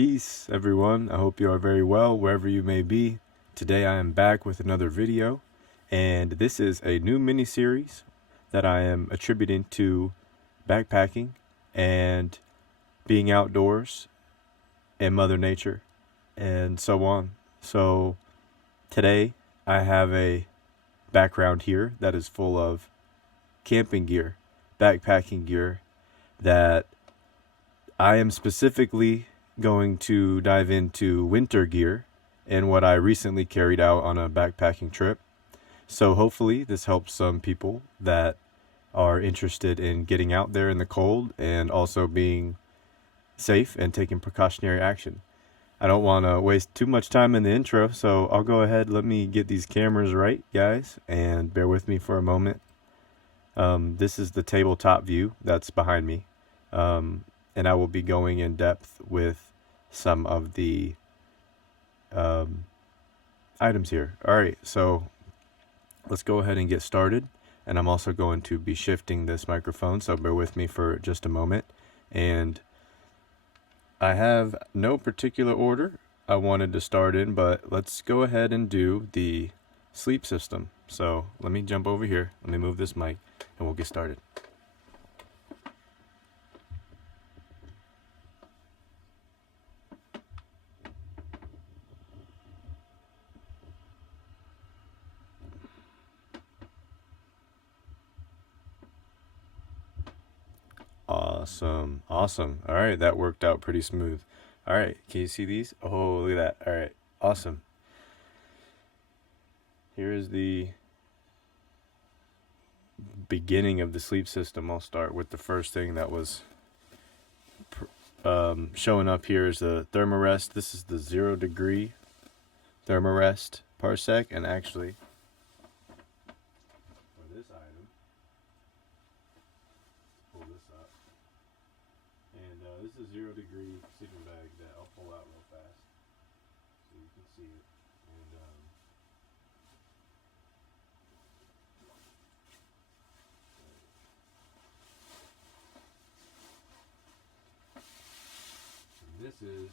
Peace, everyone. I hope you are very well wherever you may be. Today I am back with another video, and this is a new mini-series that I am attributing to backpacking and being outdoors and Mother Nature and so on. So today I have a background here that is full of camping gear, backpacking gear that I am specifically going to dive into winter gear and what I recently carried out on a backpacking trip. So hopefully this helps some people that are interested in getting out there in the cold and also being safe and taking precautionary action. I don't want to waste too much time in the intro, so I'll go ahead. Let me get these cameras right, guys, and bear with me for a moment. This is the tabletop view that's behind me. And I will be going in depth with some of the items here. All right, so let's go ahead and get started. And I'm also going to be shifting this microphone, so bear with me for just a moment. And I have no particular order I wanted to start in, but let's go ahead and do the sleep system. So let me jump over here. Let me move this mic and we'll get started. Awesome. All right, that worked out pretty smooth. All right, can you see these? Oh, look at that. All right, awesome. Here is the beginning of the sleep system. I'll start with the first thing that was showing up here is the thermarest. This is the 0 degree thermarest parsec, and actually for this item, pull this up, and this is a 0 degree sleeping bag that I'll pull out real fast so you can see it. And this is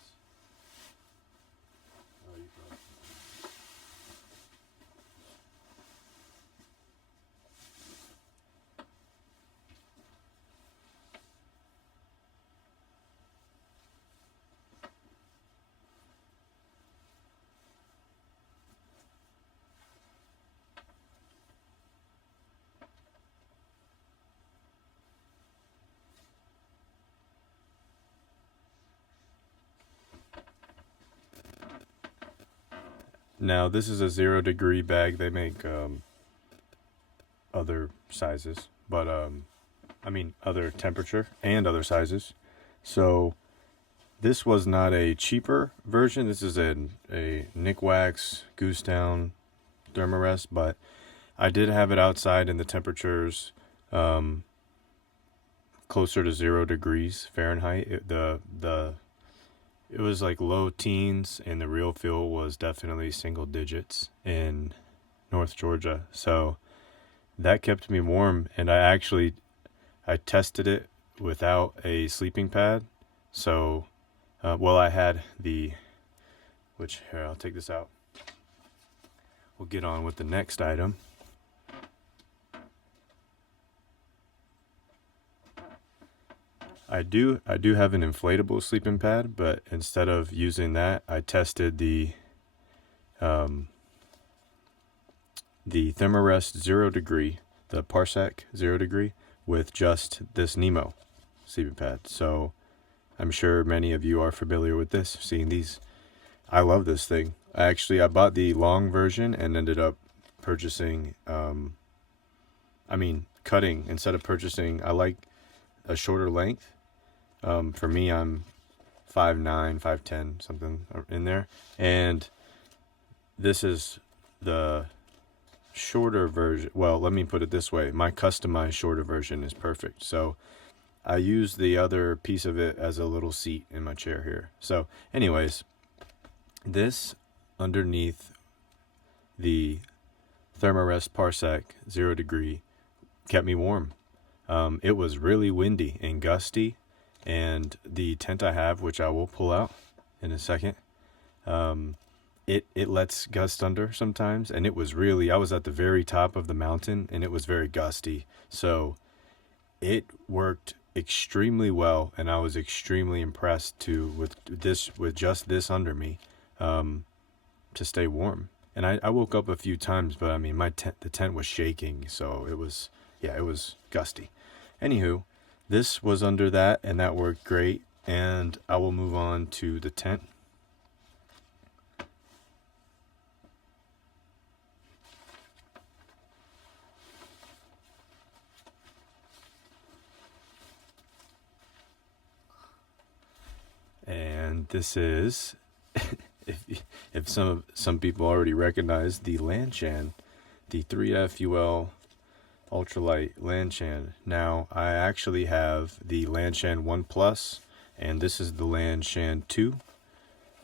now this is a 0 degree bag. They make other sizes, but I mean other temperature and other sizes. So this was not a cheaper version. This is a Nick Wax Goose Down thermarest, but I did have it outside in the temperatures closer to 0 degrees Fahrenheit. It was like low teens, and the real feel was definitely single digits in North Georgia. So that kept me warm, and I tested it without a sleeping pad. So, I had here, I'll take this out. We'll get on with the next item. I do have an inflatable sleeping pad, but instead of using that, I tested the thermarest 0 degree, the parsec 0 degree, with just this Nemo sleeping pad. So I'm sure many of you are familiar with this, seeing these. I love this thing. I bought the long version and ended up purchasing, cutting instead of purchasing. I like a shorter length. For me, I'm 5'9", 5'10", something in there. And this is the shorter version. Well, let me put it this way. My customized shorter version is perfect. So I use the other piece of it as a little seat in my chair here. So anyways, this underneath the thermarest parsec 0 degree kept me warm. It was really windy and gusty, and the tent I have, which I will pull out, in a second. It lets gust under sometimes, and it was really, I was at the very top of the mountain and it was very gusty. So it worked extremely well, and I was extremely impressed too with just this under me, to stay warm. And I woke up a few times, but I mean the tent was shaking, so it was, yeah, it was gusty. Anywho, this was under that, and that worked great. And I will move on to the tent. And this is, if some people already recognize the Lanshan, the 3FUL ultralight Lanshan. Now I actually have the Lanshan 1 Plus, and this is the Lanshan 2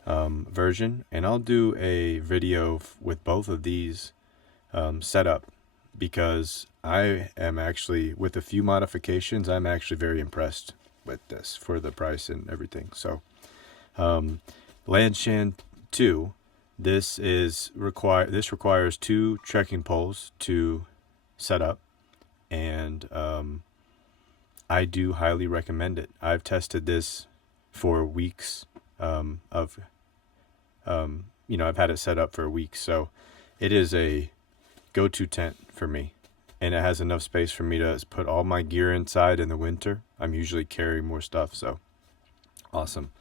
version, and I'll do a video with both of these set up, because I am actually, with a few modifications, I'm actually very impressed with this for the price and everything. So Lanshan 2, this requires 2 trekking poles to set up, and I do highly recommend it. I've tested this for weeks, I've had it set up for weeks, so it is a go-to tent for me, and it has enough space for me to put all my gear inside in the winter. I'm usually carrying more stuff, so awesome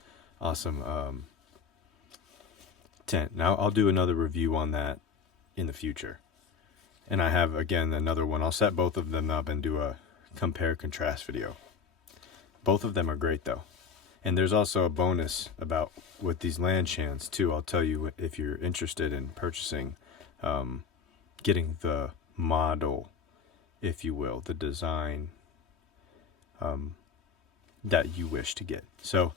tent. Now I'll do another review on that in the future, and I have, again, another one. I'll set both of them up and do a compare contrast video. Both of them are great though. And there's also a bonus about with these Lanshans too. I'll tell you if you're interested in purchasing, getting the model, if you will, the design that you wish to get. So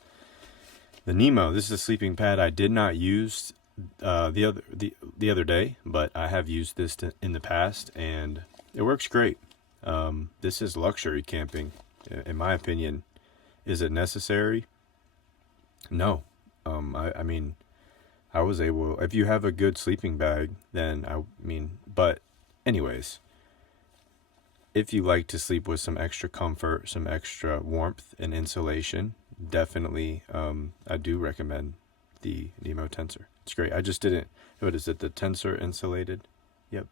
the Nemo, this is a sleeping pad I did not use the other day, but I have used this in the past, and it works great. This is luxury camping, in my opinion. Is it necessary? No. I mean, I was able, if you have a good sleeping bag, then but anyways, if you like to sleep with some extra comfort, some extra warmth and insulation, definitely, I do recommend the Nemo Tensor. It's great. I just didn't, what is it, the Tensor insulated? Yep.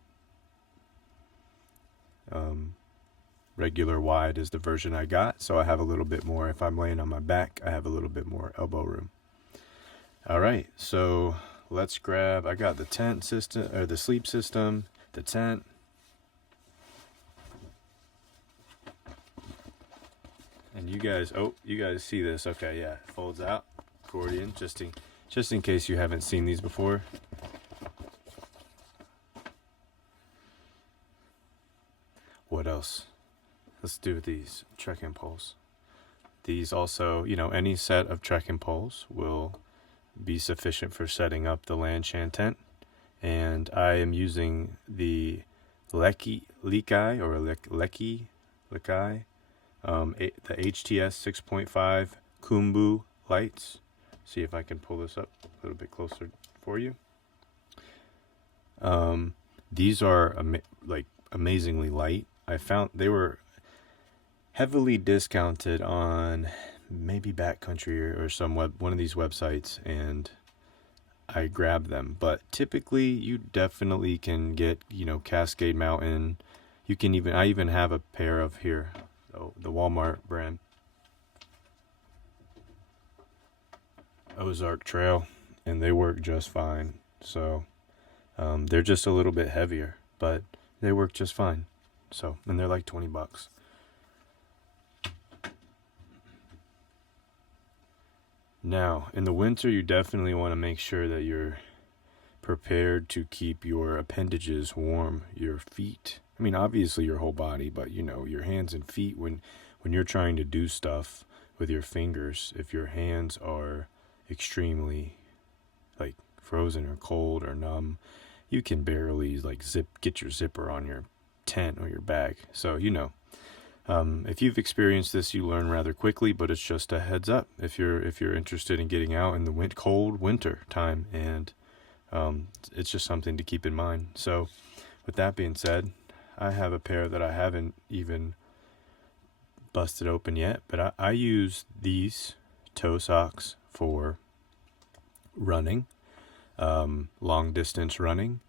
Regular wide is the version I got, so I have a little bit more. If I'm laying on my back, I have a little bit more elbow room. All right, so let's grab, I got the tent system, or the sleep system, the tent. And you guys see this? Okay, yeah, folds out, accordion, just in case you haven't seen these before. What else? Let's do these trekking poles. These also, any set of trekking poles will be sufficient for setting up the Lanshan tent. And I am using the Lekai, the HTS 6.5 Kumbu lights. See if I can pull this up a little bit closer for you. These are amazingly light. I found they were heavily discounted on maybe Backcountry or one of these websites, and I grabbed them. But typically you definitely can get, Cascade Mountain. I even have a pair of here, the Walmart brand, Ozark Trail, and they work just fine. So they're just a little bit heavier, but they work just fine. So, and they're like $20. Now, in the winter, you definitely want to make sure that you're prepared to keep your appendages warm, your feet. I mean, obviously your whole body, but your hands and feet, when you're trying to do stuff with your fingers, if your hands are extremely frozen or cold or numb, you can barely get your zipper on your tent or your bag. So, If you've experienced this, you learn rather quickly, but it's just a heads up if you're interested in getting out in the cold winter time, and it's just something to keep in mind. So, with that being said, I have a pair that I haven't even busted open yet, but I use these toe socks for running, long distance running,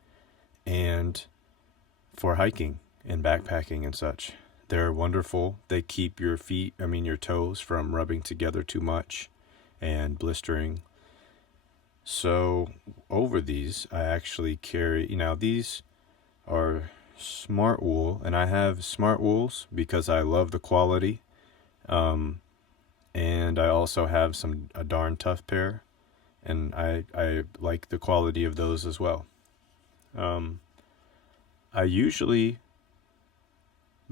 and for hiking and backpacking and such. They're wonderful. They keep your your toes from rubbing together too much and blistering. So over these, I actually carry, these are smart wool, and I have smart wools because I love the quality. And I also have a darn tough pair, and I like the quality of those as well. I usually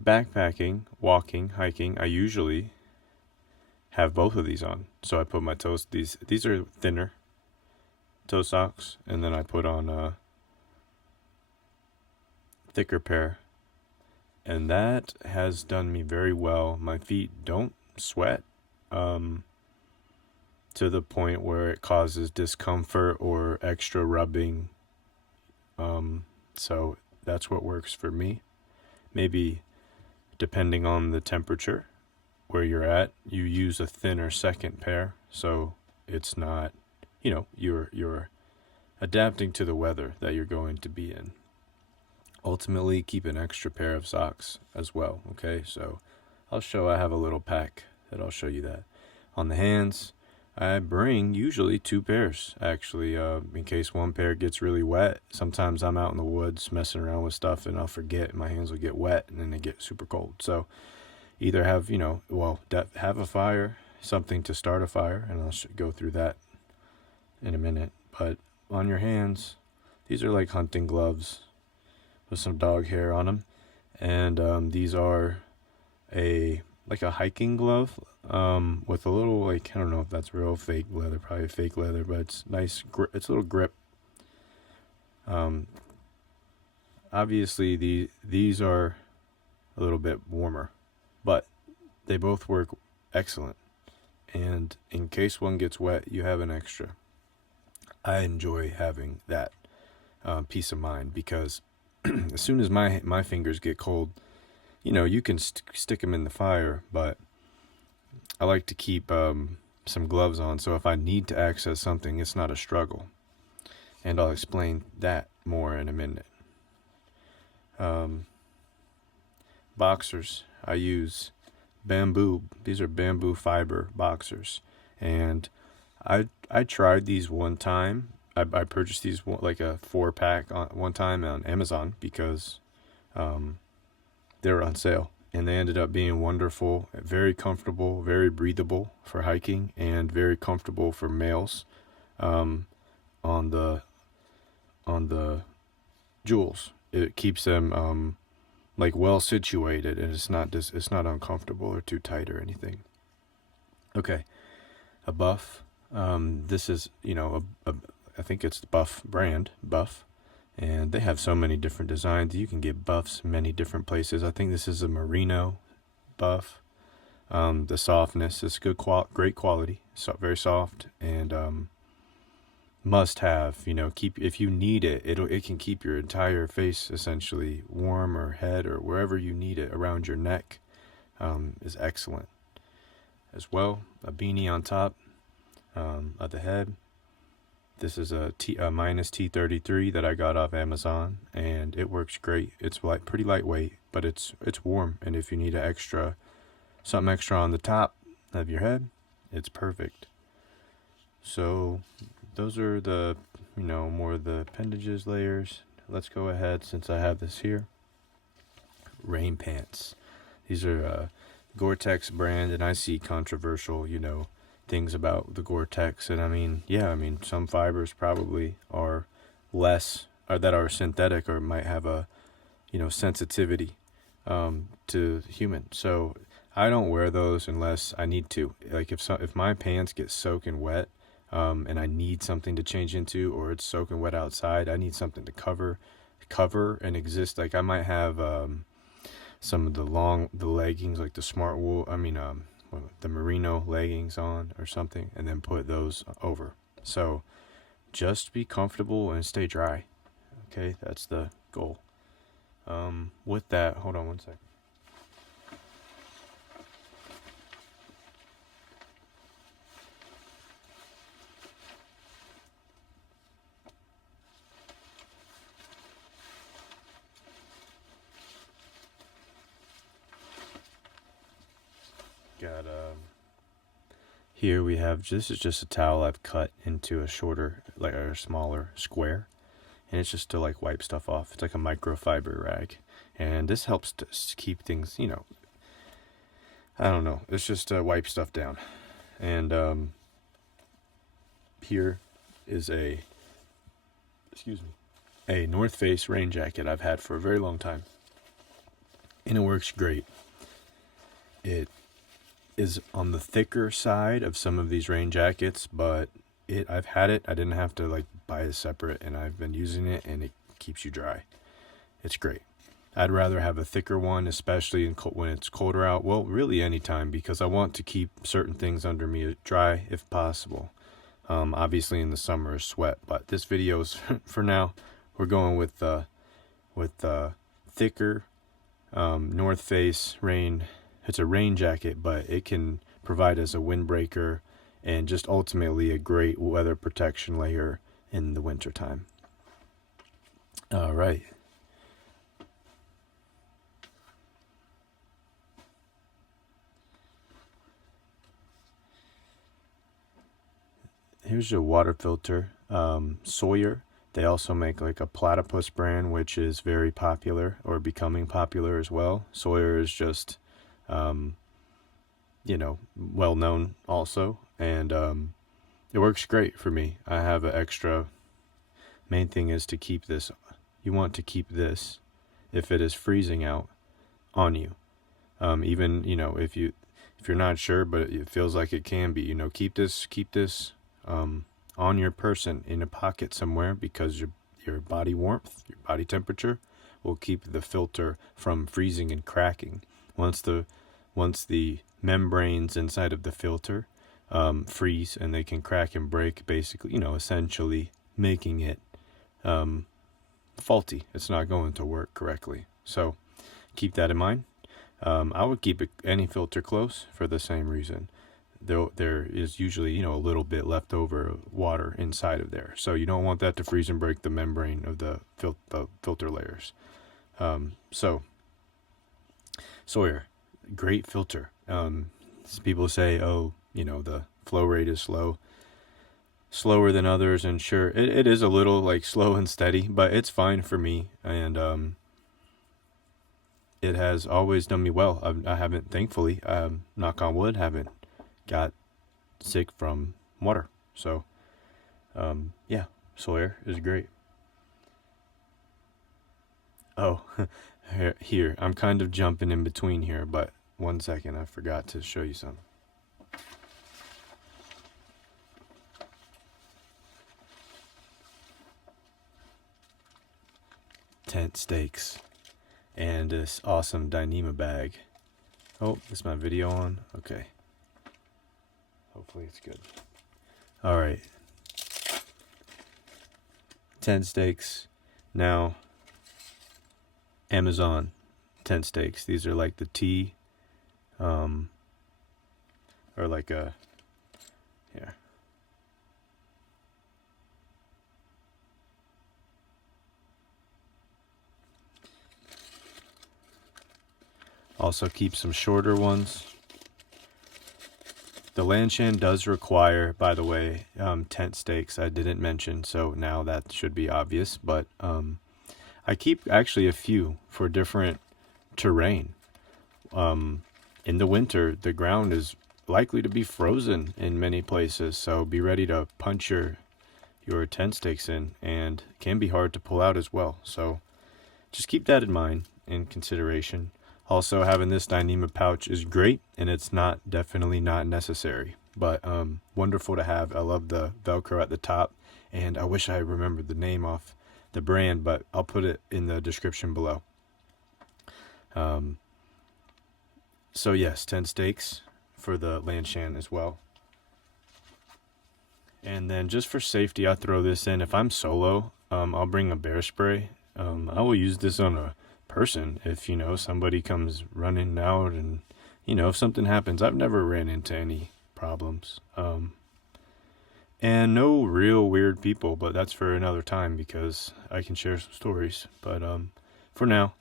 backpacking, walking, hiking, I usually have both of these on. So I put my toes, these are thinner toe socks, and then I put on a thicker pair. And that has done me very well. My feet don't sweat to the point where it causes discomfort or extra rubbing. So that's what works for me. Maybe depending on the temperature where you're at, you use a thinner second pair, so it's not, you're adapting to the weather that you're going to be in. Ultimately, keep an extra pair of socks as well, okay? So I have a little pack that I'll show you that. On the hands, I bring usually 2 pairs, actually, in case one pair gets really wet. Sometimes I'm out in the woods messing around with stuff and I'll forget, and my hands will get wet and then they get super cold. So either have, have a fire, something to start a fire, and I'll go through that in a minute. But on your hands, these are like hunting gloves with some dog hair on them. And these are like a hiking glove with a little, I don't know if that's real, fake leather, probably fake leather, but it's nice. It's a little grip. Obviously these are a little bit warmer, but they both work excellent. And in case one gets wet, you have an extra. I enjoy having that peace of mind, because as soon as my fingers get cold, you can stick them in the fire, but I like to keep some gloves on, so if I need to access something, it's not a struggle. And I'll explain that more in a minute. Boxers, I use bamboo. These are bamboo fiber boxers, and I tried these one time. I purchased these like a 4-pack one time on Amazon because they were on sale, and they ended up being wonderful, very comfortable, very breathable for hiking, and very comfortable for males on the jewels. It keeps them like well situated, and it's not uncomfortable or too tight or anything. Okay, a Buff. This is I think it's the Buff brand, Buff. And they have so many different designs. You can get Buffs many different places. I think this is a merino Buff. The softness is great quality. So very soft, and must have. If you need it, it can keep your entire face essentially warm, or head, or wherever you need it around your neck. Is excellent. As well, a beanie on top of the head. This is a minus T33 that I got off Amazon, and it works great. It's pretty lightweight, but it's warm. And if you need something extra on the top of your head, it's perfect. So those are the more the appendages, layers. Let's go ahead, since I have this here. Rain pants. These are Gore-Tex brand, and I see controversial things about the Gore-Tex, and some fibers probably are less, or that are synthetic, or might have a sensitivity to human. So I don't wear those unless I need to. Like if my pants get soaking wet, and I need something to change into, or it's soaking wet outside, I need something to cover and exist. Like I might have some of the leggings, like the smart wool, the merino leggings on or something, and then put those over. So just be comfortable and stay dry. Okay, that's the goal. With that, hold on one second. Got here we have, this is just a towel I've cut into a shorter, like a smaller square, and it's just to like wipe stuff off. It's like a microfiber rag, and this helps to keep things, I don't know, it's just to wipe stuff down. And here is a North Face rain jacket I've had for a very long time, and it works great. It is on the thicker side of some of these rain jackets, but I've had it. I didn't have to like buy it separate, and I've been using it, and it keeps you dry. It's great. I'd rather have a thicker one, especially when it's colder out. Well, really anytime, because I want to keep certain things under me dry if possible. Obviously in the summer is sweat, but this video is for now. We're going with thicker North Face rain. It's a rain jacket, but it can provide as a windbreaker and just ultimately a great weather protection layer in the wintertime. All right. Here's your water filter. Sawyer. They also make like a platypus brand, which is very popular or becoming popular as well. Sawyer is just well known also, and it works great for me. I have an extra. Main thing is to keep this. You want to keep this, if it is freezing out, on you. Even if you're not sure, but it feels like it can be. Keep this on your person in a pocket somewhere, because your body warmth, your body temperature, will keep the filter from freezing and cracking. Once the membranes inside of the filter freeze, and they can crack and break, basically, essentially making it faulty. It's not going to work correctly. So keep that in mind. I would keep any filter close for the same reason. There is usually, a little bit leftover water inside of there. So you don't want that to freeze and break the membrane of the filter layers. So Sawyer, great filter. People say, the flow rate is slower than others, and sure, it is a little like slow and steady, but it's fine for me, and it has always done me well. I haven't, thankfully, knock on wood, haven't got sick from water. So yeah, Sawyer is great. Oh, here, I'm kind of jumping in between here, but 1 second, I forgot to show you something. Tent stakes and this awesome Dyneema bag. Oh, is my video on? Okay. Hopefully it's good. All right. Tent stakes. Now, Amazon tent stakes. These are like the T, or like a, yeah. Also keep some shorter ones. The Lanshan does require, by the way, tent stakes. I didn't mention, so now that should be obvious. But I keep actually a few for different terrain. In the winter, the ground is likely to be frozen in many places, so be ready to punch your tent stakes in, and it can be hard to pull out as well. So just keep that in mind, in consideration. Also, having this Dyneema pouch is great, and it's definitely not necessary, but wonderful to have. I love the Velcro at the top, and I wish I remembered the name off the brand, but I'll put it in the description below. So yes, 10 steaks for the Lanshan as well. And then just for safety, I throw this in. If I'm solo, I'll bring a bear spray. I will use this on a person if, somebody comes running out and, if something happens. I've never ran into any problems. And no real weird people, but that's for another time because I can share some stories. But for now,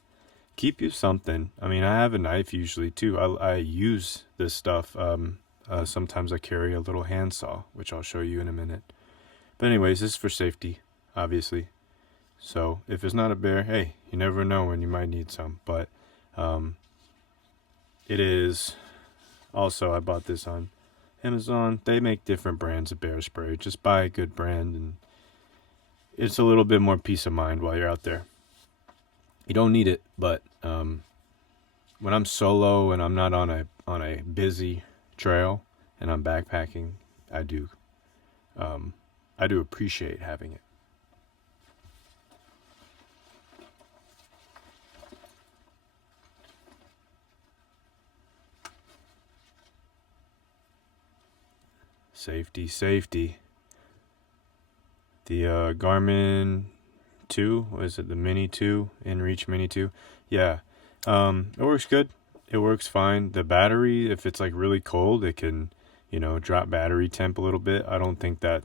keep you something. I mean, I have a knife usually too. I use this stuff. Sometimes I carry a little handsaw, which I'll show you in a minute. But anyways, this is for safety, obviously. So if it's not a bear, hey, you never know when you might need some. But it is also, I bought this on Amazon. They make different brands of bear spray. Just buy a good brand, and it's a little bit more peace of mind while you're out there. You don't need it, but when I'm solo and I'm not on a busy trail and I'm backpacking, I do appreciate having it. Safety. The Garmin 2, was it the Mini 2, InReach Mini 2? Yeah, it works good. It works fine. The battery, if it's like really cold, it can, drop battery temp a little bit. I don't think that,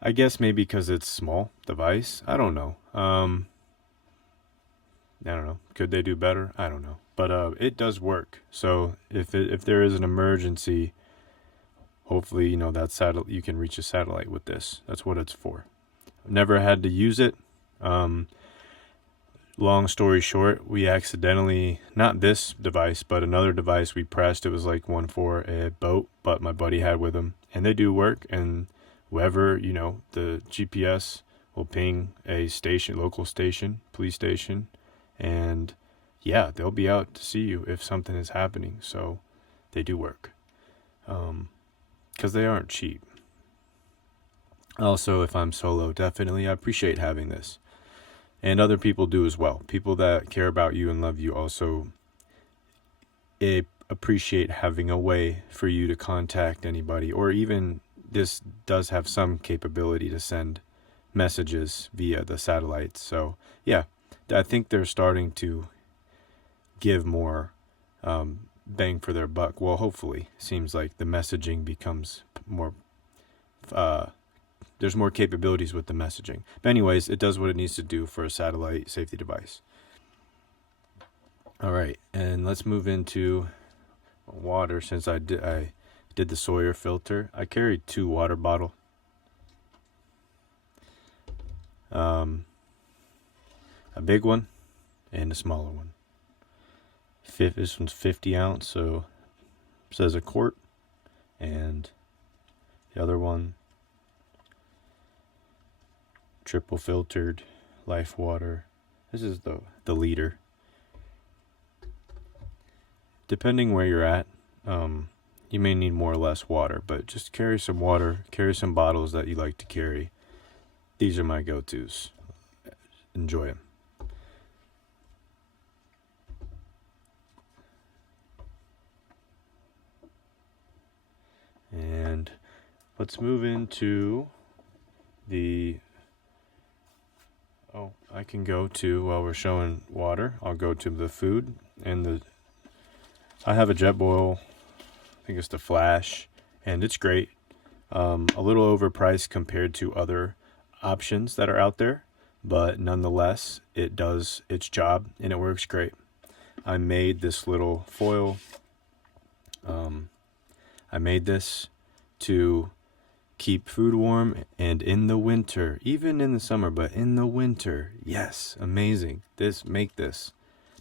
I guess maybe because it's small device. I don't know. I don't know. Could they do better? I don't know. But it does work. So if there is an emergency, hopefully, that you can reach a satellite with this. That's what it's for. Never had to use it. Long story short, we accidentally, not this device, but another device we pressed. It was like one for a boat, but my buddy had with him, and they do work. And whoever, the GPS will ping a station, local station, police station, and yeah, they'll be out to see you if something is happening. So they do work. Because they aren't cheap. Also, if I'm solo, definitely I appreciate having this. And other people do as well. People that care about you and love you also appreciate having a way for you to contact anybody. Or even this does have some capability to send messages via the satellites. So yeah, I think they're starting to give more bang for their buck. Well, hopefully. Seems like the messaging becomes more there's more capabilities with the messaging. But anyways, it does what it needs to do for a satellite safety device. All right, and let's move into water. Since I did the Sawyer filter, I carried 2 water bottles. A big one and a smaller one. This one's 50 ounce, so it says a quart, and the other one, triple filtered life water. This is the liter. Depending where you're at, you may need more or less water, but just carry some water, carry some bottles that you like to carry. These are my go-tos. Enjoy them. And let's move into the, I can go to, while we're showing water, I'll go to the food. And I have a Jetboil, I think it's the Flash, and it's great. A little overpriced compared to other options that are out there, but nonetheless, it does its job and it works great. I made this little foil. I made this to keep food warm, and in the winter, even in the summer, but in the winter, yes, amazing. Make this.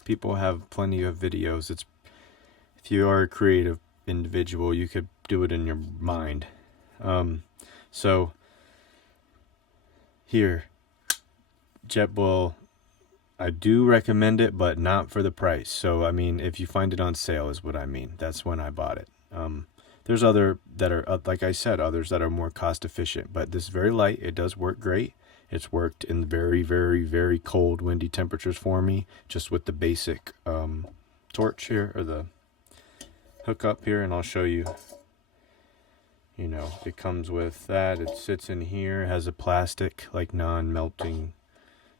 People have plenty of videos. If you are a creative individual, you could do it in your mind. So here, Jetboil, I do recommend it, but not for the price. So I mean, if you find it on sale is what I mean. That's when I bought it. There's other that are, like I said, others that are more cost efficient, but this is very light. It does work great. It's worked in very, very, very cold, windy temperatures for me, just with the basic torch here, or the hook up here, and I'll show you. You know, it comes with that. It sits in here, has a plastic, like non-melting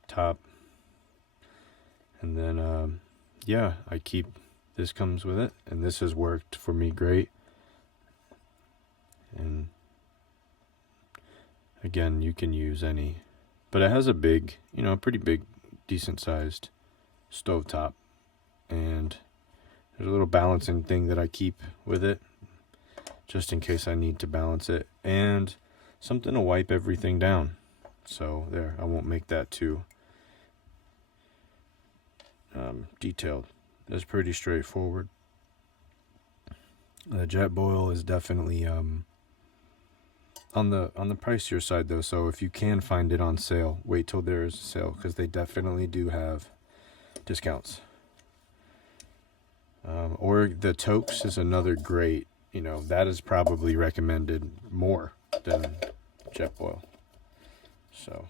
top. And then, yeah, this comes with it, and this has worked for me great. And again, you can use any, but it has a big, you know, pretty big, decent sized stovetop. And there's a little balancing thing that I keep with it, just in case I need to balance it, and something to wipe everything down. So there, I won't make that too detailed. It's pretty straightforward. The Jetboil is definitely on the pricier side though. So if you can find it on sale, wait till there is a sale, because they definitely do have discounts. Or the Tokes is another great. You know, that is probably recommended more than Jetboil. So.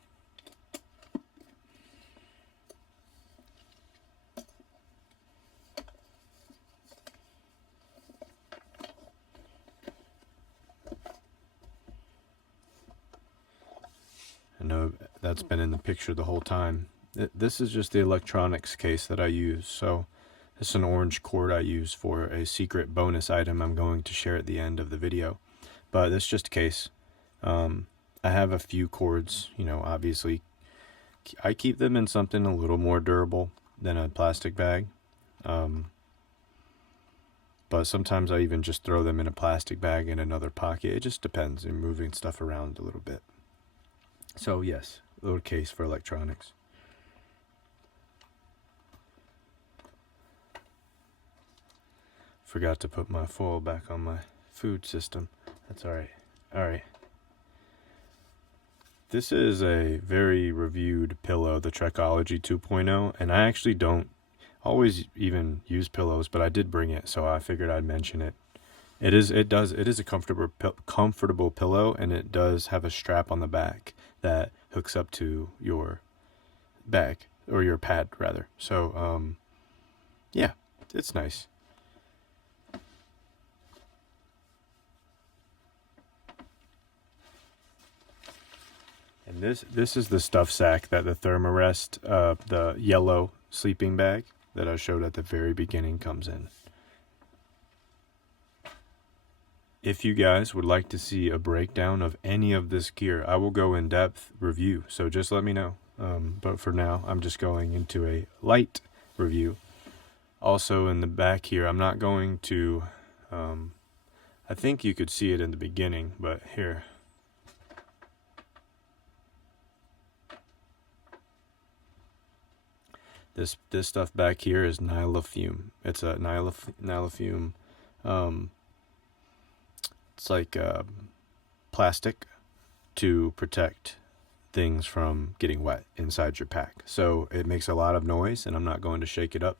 I know that's been in the picture the whole time. This is just the electronics case that I use. So this is an orange cord I use for a secret bonus item I'm going to share at the end of the video. But this is just a case. I have a few cords, you know, obviously. I keep them in something a little more durable than a plastic bag. But sometimes I even just throw them in a plastic bag in another pocket. It just depends. I'm moving stuff around a little bit. So yes, a little case for electronics. Forgot to put my foil back on my food system. That's alright. Alright. This is a very reviewed pillow, the Trekology 2.0, and I actually don't always even use pillows, but I did bring it, so I figured I'd mention it. It is a comfortable pillow, and it does have a strap on the back that hooks up to your bag, or your pad rather. So yeah, it's nice. And this is the stuff sack that the Thermarest, the yellow sleeping bag that I showed at the very beginning, comes in. If you guys would like to see a breakdown of any of this gear, I will go in depth review, so just let me know. But for now, I'm just going into a light review. Also in the back here, I'm not going to, I think you could see it in the beginning, but here. This stuff back here is Nylafume. It's a Nylafume. It's like plastic to protect things from getting wet inside your pack. So it makes a lot of noise, and I'm not going to shake it up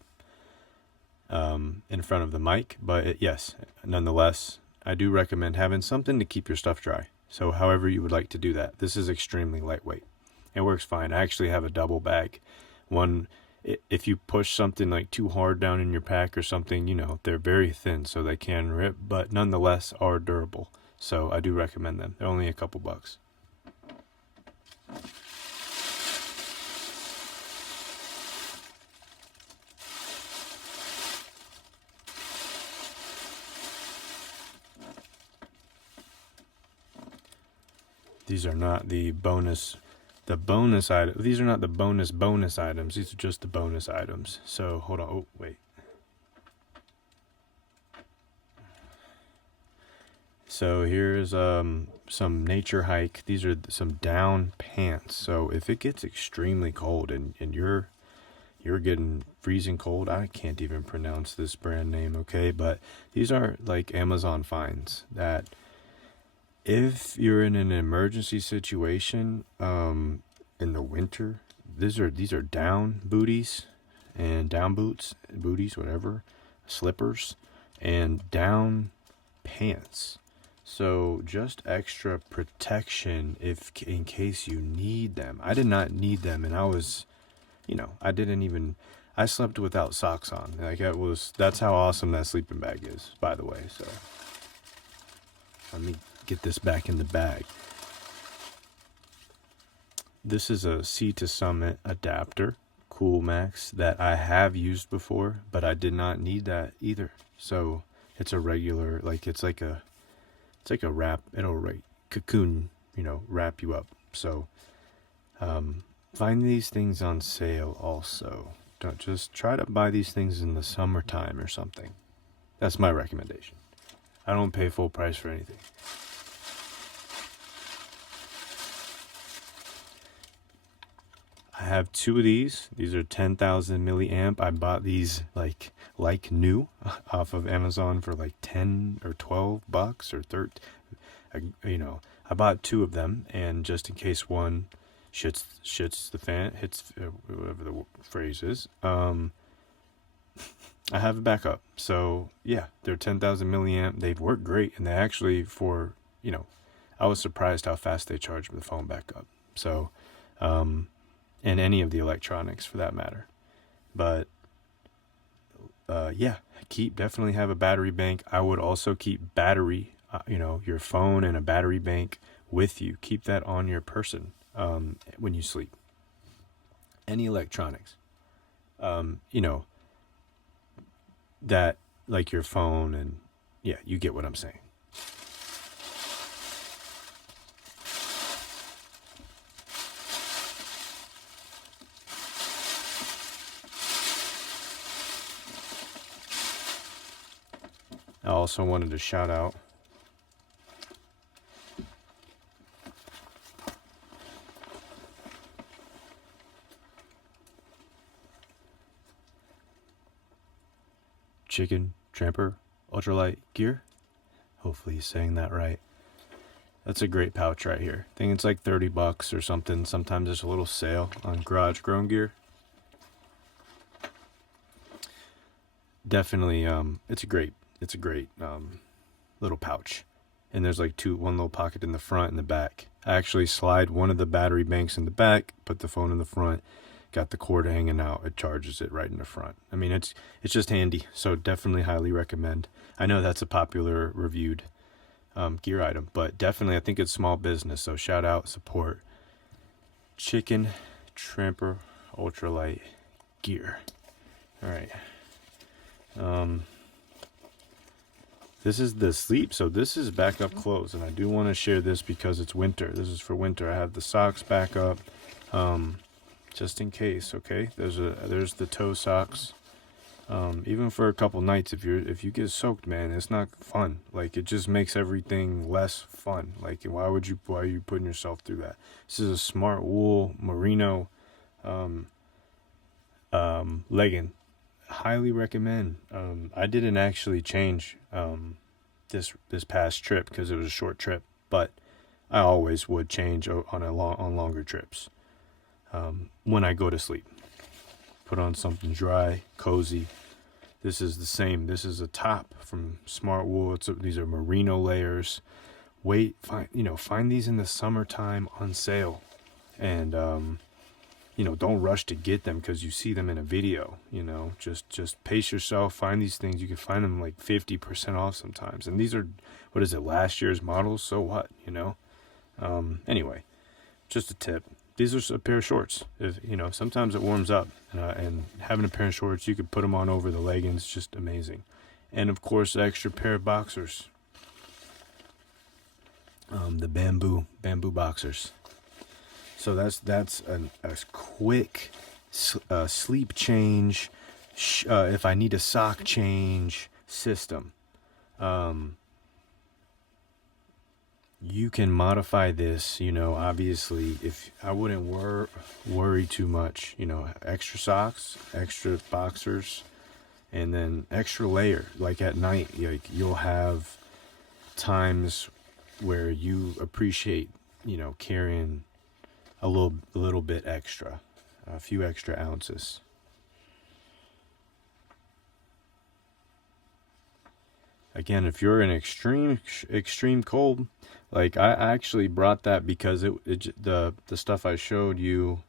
in front of the mic. But yes, nonetheless, I do recommend having something to keep your stuff dry. So however you would like to do that. This is extremely lightweight. It works fine. I actually have a double bag. One, if you push something like too hard down in your pack or something, you know, they're very thin, so they can rip, but nonetheless are durable. So I do recommend them. They're only a couple bucks. These are not the bonus item. These are not the bonus items. These are just the bonus items. So hold on. Oh, wait. So here's some nature hike. These are some down pants. So if it gets extremely cold and you're getting freezing cold, I can't even pronounce this brand name, okay? But these are like Amazon finds that if you're in an emergency situation in the winter, these are down booties and down booties, whatever, slippers, and down pants. So just extra protection in case you need them. I did not need them, and I was, you know, I I slept without socks on. Like that's how awesome that sleeping bag is, by the way. So let me get this back in the bag. This is a Sea to Summit adapter, Cool Max, that I have used before, but I did not need that either. So it's a regular, like it's like a wrap. It'll cocoon, wrap you up. So find these things on sale also. Don't just try to buy these things in the summertime or something. That's my recommendation. I don't pay full price for anything. I have 2 of these. These are 10,000 milliamp. I bought these like new off of Amazon for like 10 or 12 bucks or 13. I bought 2 of them, and just in case one shits the fan, hits whatever the phrase is, I have a backup. So yeah, they're 10,000 milliamp. They've worked great, and they actually I was surprised how fast they charged the phone back up. So and any of the electronics for that matter. But yeah, definitely have a battery bank. I would also keep battery, your phone and a battery bank with you. Keep that on your person when you sleep. Any electronics, that, like your phone, and yeah, you get what I'm saying. I also wanted to shout out Chicken Tramper Ultralight Gear. Hopefully he's saying that right. That's a great pouch right here. I think it's like 30 bucks or something. Sometimes there's a little sale on garage grown gear. Definitely, it's a great little pouch. And there's like one little pocket in the front and the back. I actually slide one of the battery banks in the back, put the phone in the front, got the cord hanging out. It charges it right in the front. I mean, it's just handy. So definitely highly recommend. I know that's a popular reviewed gear item, but definitely I think it's small business. So shout out, support Chicken Tramper Ultralight Gear. All right. This is the sleep. So this is backup clothes, and I do want to share this because it's winter. This is for winter. I have the socks back up, just in case. Okay, there's the toe socks. Even for a couple nights, if you get soaked, man, it's not fun. Like, it just makes everything less fun. Like, why are you putting yourself through that? This is a Smart Wool Merino legging. Highly recommend. I didn't actually change this past trip because it was a short trip, but I always would change on longer trips when I go to sleep. Put on something dry, cozy. This is the same. This is a top from Smart Wool. These are merino layers. Find these in the summertime on sale, and don't rush to get them because you see them in a video. Just pace yourself. Find these things. You can find them like 50% off sometimes. And these are, last year's models? So what, Anyway, just a tip. These are a pair of shorts. If sometimes it warms up, and having a pair of shorts, you could put them on over the leggings. Just amazing. And of course, an extra pair of boxers. The bamboo boxers. So that's a quick sleep change. If I need a sock change system, you can modify this. Obviously, if I wouldn't worry too much. Extra socks, extra boxers, and then extra layer. Like at night, you'll have times where you appreciate, carrying a little bit extra, a few extra ounces. Again, if you're in extreme cold, like I actually brought that because the stuff I showed you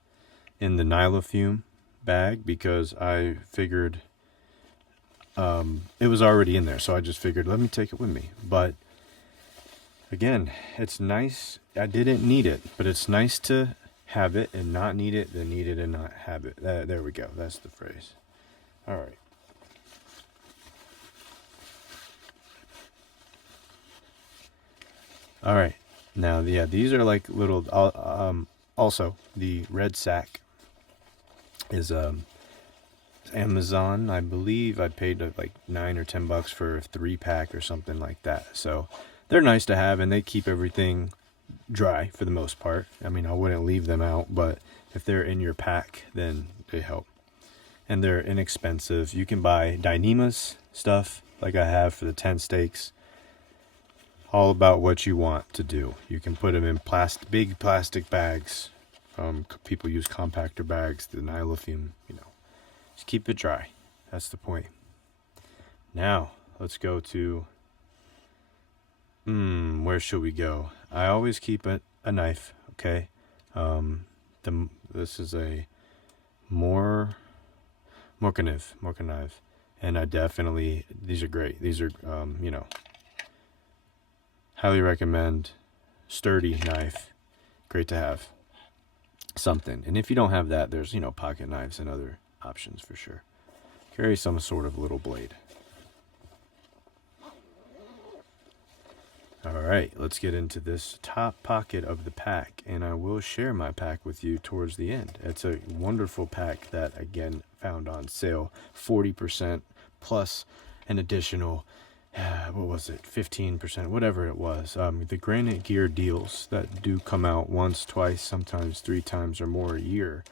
in the Nylofume bag because I figured it was already in there, so I just figured let me take it with me. But again, it's nice. I didn't need it, but it's nice to have it and not need it, then need it and not have it. There we go. That's the phrase. All right. All right. Now, yeah, these are like little. Also, the red sack is Amazon. I believe I paid like $9 or $10 for a 3-pack or something like that. So they're nice to have, and they keep everything dry for the most part. I mean, I wouldn't leave them out, but if they're in your pack, then they help. And they're inexpensive. You can buy Dyneema's stuff like I have for the tent stakes. All about what you want to do. You can put them in big plastic bags. People use compactor bags, the nylithium, just keep it dry. That's the point. Now, let's go to, where should we go? I always keep a knife, okay? This is a Morka knife. And I definitely, these are great. These are, highly recommend. Sturdy knife. Great to have something. And if you don't have that, there's, pocket knives and other options for sure. Carry some sort of little blade. All right, let's get into this top pocket of the pack, and I will share my pack with you towards the end. It's a wonderful pack that, again, found on sale, 40% plus an additional, 15%, whatever it was. The Granite Gear deals that do come out once, twice, sometimes 3 times or more a year.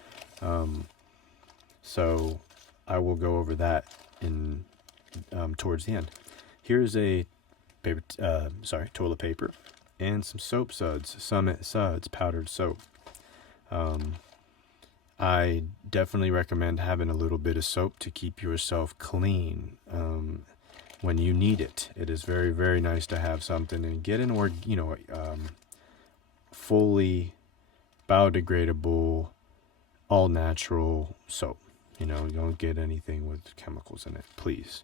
So I will go over that in towards the end. Here's a toilet paper and some soap suds, Summit Suds powdered soap. I definitely recommend having a little bit of soap to keep yourself clean when you need it. It is very, very nice to have something, and get an fully biodegradable, all natural soap. You don't get anything with chemicals in it, please.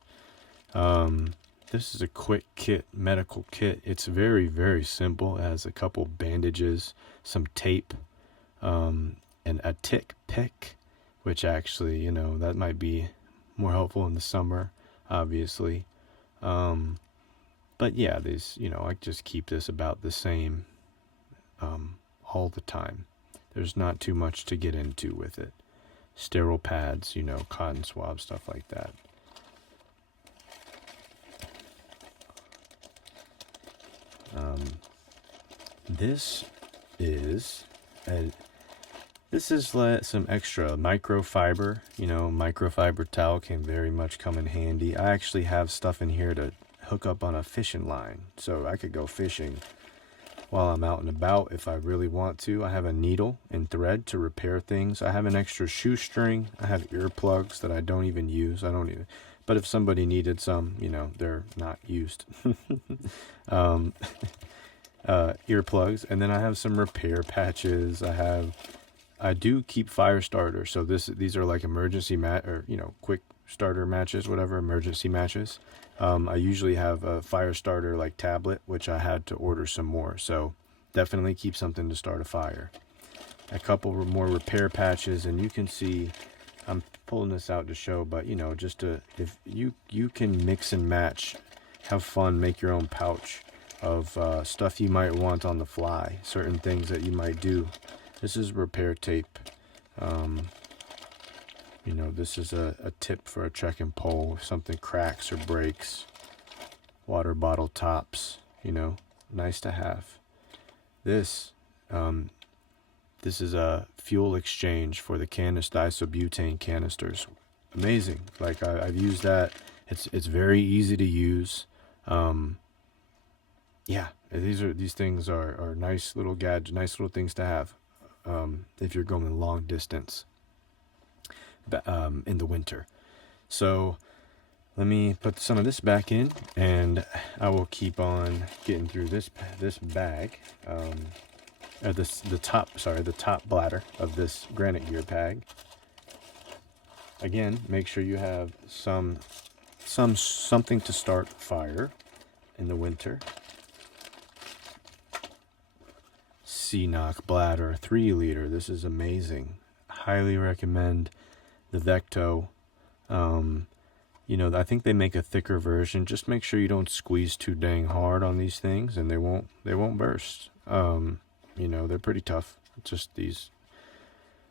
This is a quick kit, medical kit. It's very, very simple. It has a couple bandages, some tape, and a tick pick, which actually, that might be more helpful in the summer, obviously. But yeah, these, I just keep this about the same all the time. There's not too much to get into with it. Sterile pads, cotton swab, stuff like that. This is some extra microfiber. Microfiber towel can very much come in handy. I actually have stuff in here to hook up on a fishing line, so I could go fishing while I'm out and about if I really want to. I have a needle and thread to repair things. I have an extra shoestring. I have earplugs that I don't even use. But if somebody needed some, they're not used. Earplugs, and then I have some repair patches. I do keep fire starters, so these are like emergency quick starter matches, whatever, emergency matches. I usually have a fire starter like tablet, which I had to order some more, so definitely keep something to start a fire. A couple more repair patches, and you can see I'm pulling this out to show, but if you can mix and match, have fun, make your own pouch of stuff you might want on the fly, certain things that you might do. This is repair tape. This is a tip for a trekking pole if something cracks or breaks. Water bottle tops, nice to have. This is a fuel exchange for the isobutane canisters. Amazing. Like I've used that. It's very easy to use. Yeah, these things are nice little gadgets, nice little things to have if you're going long distance in the winter. So let me put some of this back in, and I will keep on getting through this bag, the top bladder of this Granite Gear bag. again, make sure you have something to start fire in the winter. Knock bladder 3 liter. This is amazing. Highly recommend the Vecto. I think they make a thicker version. Just make sure you don't squeeze too dang hard on these things, and they won't burst. They're pretty tough. Just these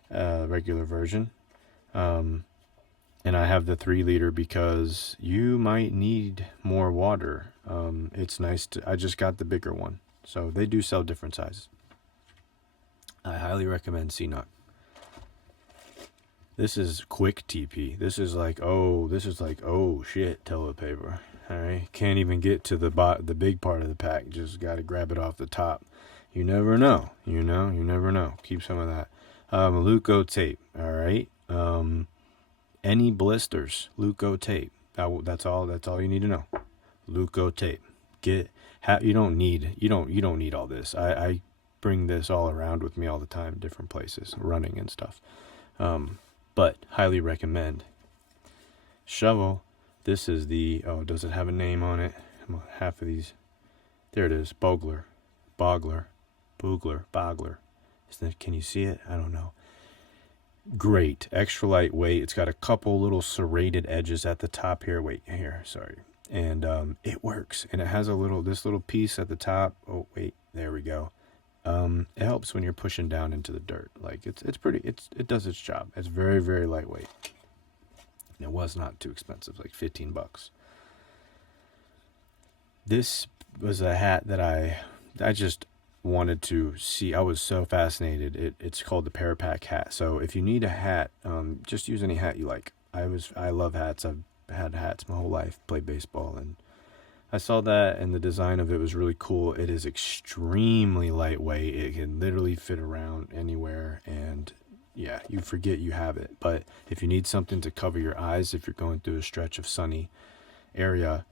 regular version. And I have the 3 liter because you might need more water. It's nice I just got the bigger one. So they do sell different sizes. I highly recommend CNOC. This is quick TP. This is like, oh shit, toilet paper. All right, can't even get to the big part of the pack. Just got to grab it off the top. You never know. You never know. Keep some of that. Leuco tape. All right. Any blisters, Leuco tape. That's all you need to know. Leuco tape. You don't need all this. I bring this all around with me all the time, different places, running and stuff. But highly recommend. Shovel. This is does it have a name on it? Half of these. There it is. Bogler. Can you see it? I don't know. Great. Extra lightweight. It's got a couple little serrated edges at the top here. Sorry. And it works. And it has this little piece at the top. Oh, wait. There we go. It helps when you're pushing down into the dirt. Like it does its job. It's very, very lightweight. And it was not too expensive, like $15. This was a hat that I just wanted to see. I was so fascinated. It's called the Parapack hat. So if you need a hat, just use any hat you like. I love hats. I've had hats my whole life, played baseball, and I saw that, and the design of it was really cool. It is extremely lightweight. It can literally fit around anywhere, and yeah, you forget you have it. But if you need something to cover your eyes, if you're going through a stretch of sunny area,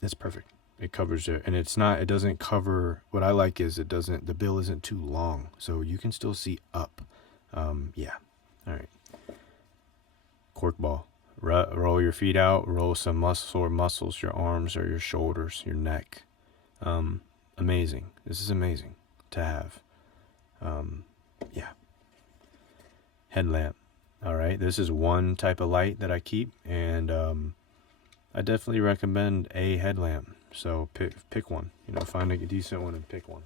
it's perfect. It covers it, and it doesn't cover. What I like is the bill isn't too long, so you can still see up. Yeah. All right. Cork ball. Roll your feet out, roll some muscles, your arms or your shoulders, your neck. Amazing. This is amazing to have. Yeah. Headlamp. All right. This is one type of light that I keep, and I definitely recommend a headlamp. So pick one. Find a decent one and pick one.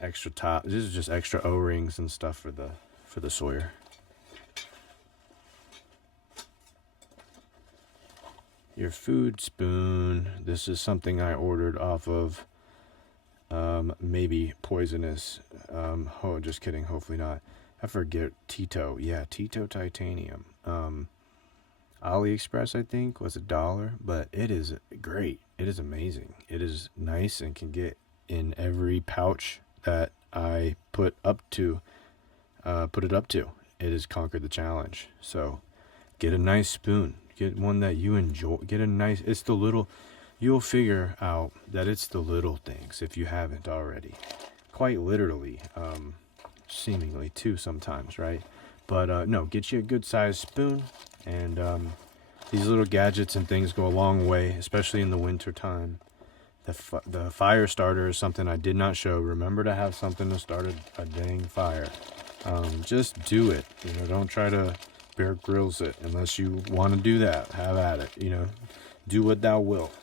Extra top. This is just extra O-rings and stuff for the Sawyer. Your food spoon. This is something I ordered off of maybe Poisonous. Just kidding. Hopefully not. I forget. Tito. Yeah, Tito Titanium. AliExpress, I think, was $1, but it is great. It is amazing. It is nice and can get in every pouch that I put it up to. It has conquered the challenge. So get a nice spoon. Get one that you enjoy. You'll figure out that it's the little things if you haven't already. Quite literally, seemingly too sometimes, right? But no, get you a good sized spoon, and these little gadgets and things go a long way, especially in the winter time. The fire starter is something I did not show. Remember to have something to start a dang fire. Just do it. Don't try to Bear Grylls it unless you want to do that. Have at it. Do what thou wilt.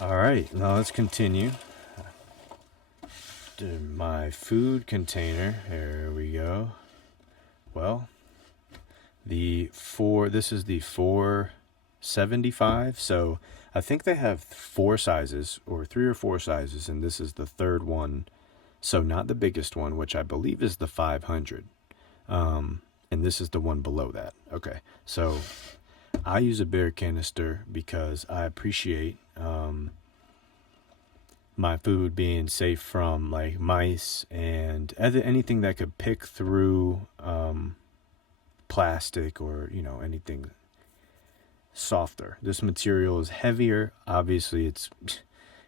All right, now let's continue. To my food container. There we go. Well, this is the 475. So I think they have 4 sizes, or 3 or 4 sizes, and this is the third one. So not the biggest one, which I believe is the 500. And this is the one below that. Okay, so I use a bear canister because I appreciate my food being safe from like mice and anything that could pick through plastic or anything softer. This material is heavier. Obviously,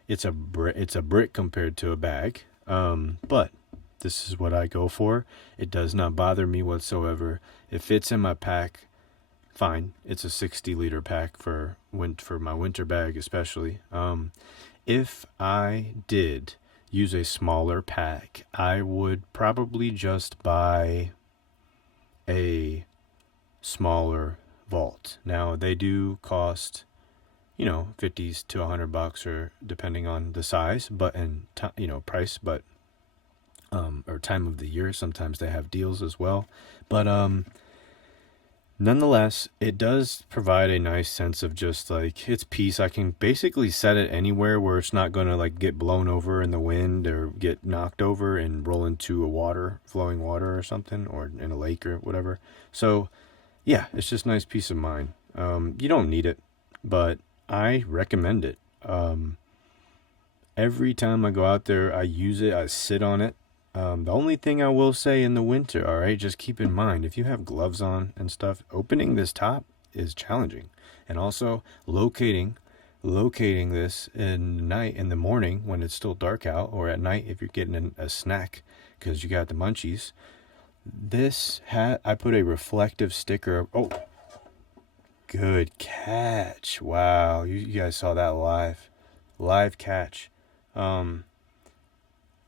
it's a brick compared to a bag, but This is what I go for. It does not bother me whatsoever. It fits in my pack fine. It's a 60-liter pack for my winter bag especially. If I did use a smaller pack, I would probably just buy a smaller vault. Now they do cost, $50s to $100, or depending on the size, but price, but or time of the year. Sometimes they have deals as well, but nonetheless, it does provide a nice sense of just like its peace. I can basically set it anywhere where it's not going to like get blown over in the wind or get knocked over and roll into flowing water or something, or in a lake or whatever. So yeah, it's just nice peace of mind. You don't need it, but I recommend it. Every time I go out there, I use it. I sit on it. The only thing I will say in the winter, all right, just keep in mind, if you have gloves on and stuff, opening this top is challenging. And also locating this in the morning when it's still dark out, or at night if you're getting a snack because you got the munchies. This hat, I put a reflective sticker. Oh, good catch. Wow, you guys saw that live catch.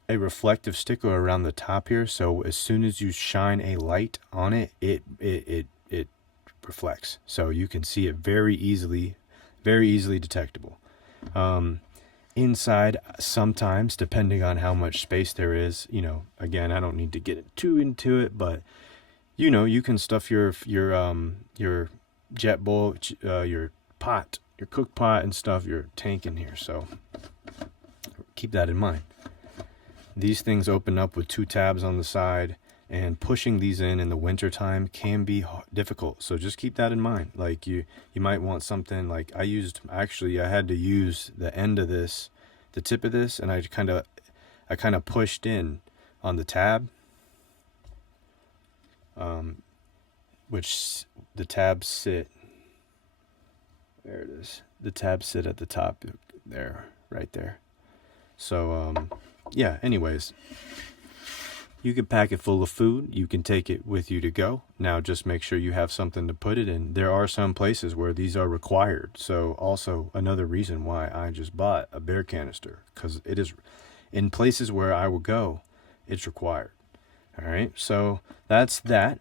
A reflective sticker around the top here, so as soon as you shine a light on it, it reflects, so you can see it very easily detectable. Inside, sometimes, depending on how much space there is, again, I don't need to get too into it, but you can stuff your jet bowl, your pot, your cook pot and stuff, your tank in here, so keep that in mind. These things open up with 2 tabs on the side, and pushing these in the winter time can be difficult. So just keep that in mind. Like you might want something like I had to use the end of this, the tip of this, and I kind of pushed in on the tab, which the tabs sit. There it is. The tabs sit at the top there, right there. So, yeah, anyways, you can pack it full of food. You can take it with you to go. Now, just make sure you have something to put it in. There are some places where these are required. So, also another reason why I just bought a bear canister, because it is in places where I will go, it's required. All right, so that's that.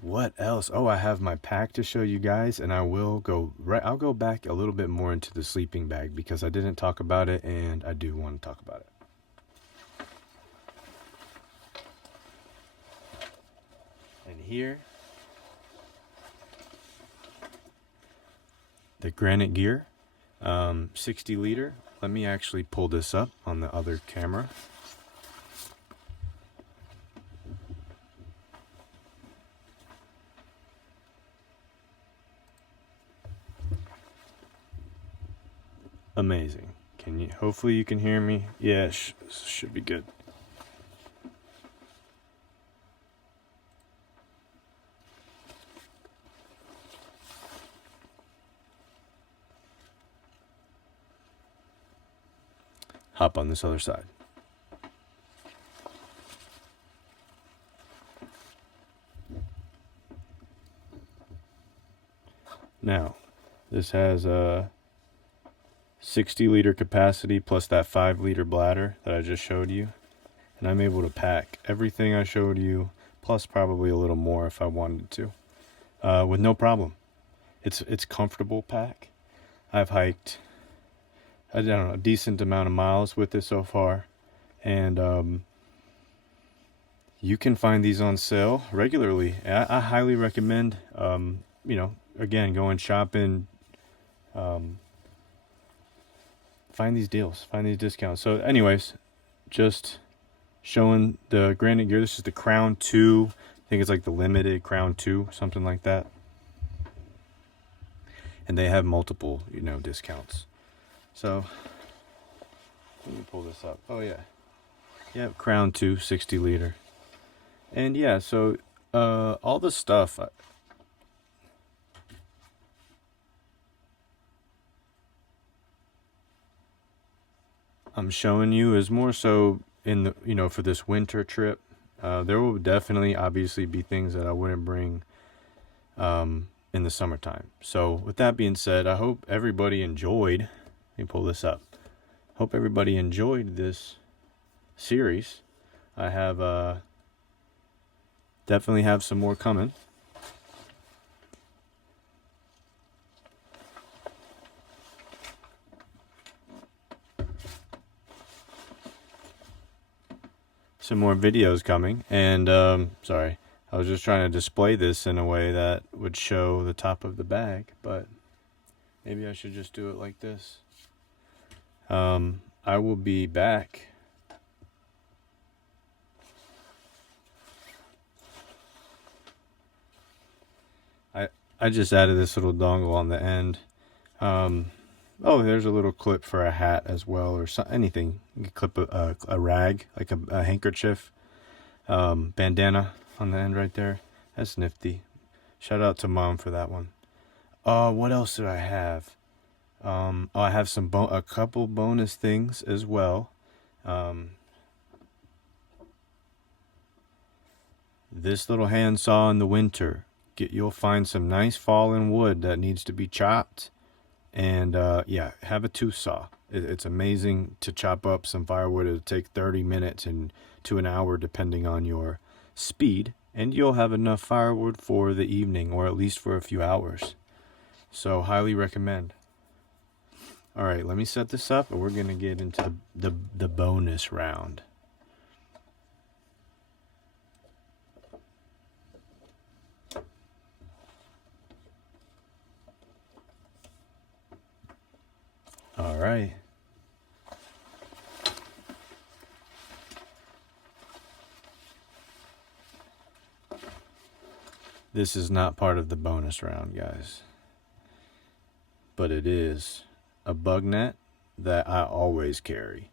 What else? Oh, I have my pack to show you guys, and I'll go back a little bit more into the sleeping bag because I didn't talk about it, and I do want to talk about it. And here, the Granite Gear, 60 liter. Let me actually pull this up on the other camera. Amazing. Hopefully you can hear me. Yeah, should be good. Hop on this other side. Now, this has a 60 liter capacity plus that 5 liter bladder that I just showed you, and I'm able to pack everything I showed you plus probably a little more if I wanted to, with no problem. It's comfortable pack. I've hiked a decent amount of miles with it so far, and you can find these on sale regularly. I highly recommend again, going shopping, find these deals, find these discounts. So anyways, just showing the Granite Gear. This is the Crown 2. I think it's like the limited Crown 2, something like that. And they have multiple, discounts. So let me pull this up. Oh yeah. Yeah, Crown 2, 60 liter. And yeah, so all the stuff I'm showing you is more so in the, for this winter trip. There will definitely obviously be things that I wouldn't bring in the summertime. So with that being said, I hope everybody enjoyed. Let me pull this up. Hope everybody enjoyed this series. I have definitely have some more coming. Some more videos coming, and sorry, I was just trying to display this in a way that would show the top of the bag, but maybe I should just do it like this. I will be back. I just added this little dongle on the end. Oh, there's a little clip for a hat as well, or anything. You can clip a rag, like a handkerchief, bandana on the end right there. That's nifty. Shout out to Mom for that one. What else did I have? I have a couple bonus things as well. This little handsaw in the winter. You'll find some nice fallen wood that needs to be chopped. And yeah, have a tooth saw. It's amazing to chop up some firewood. It'll take 30 minutes to an hour depending on your speed. And you'll have enough firewood for the evening, or at least for a few hours. So highly recommend. All right, let me set this up, and we're going to get into the bonus round. All right. This is not part of the bonus round, guys. But it is a bug net that I always carry.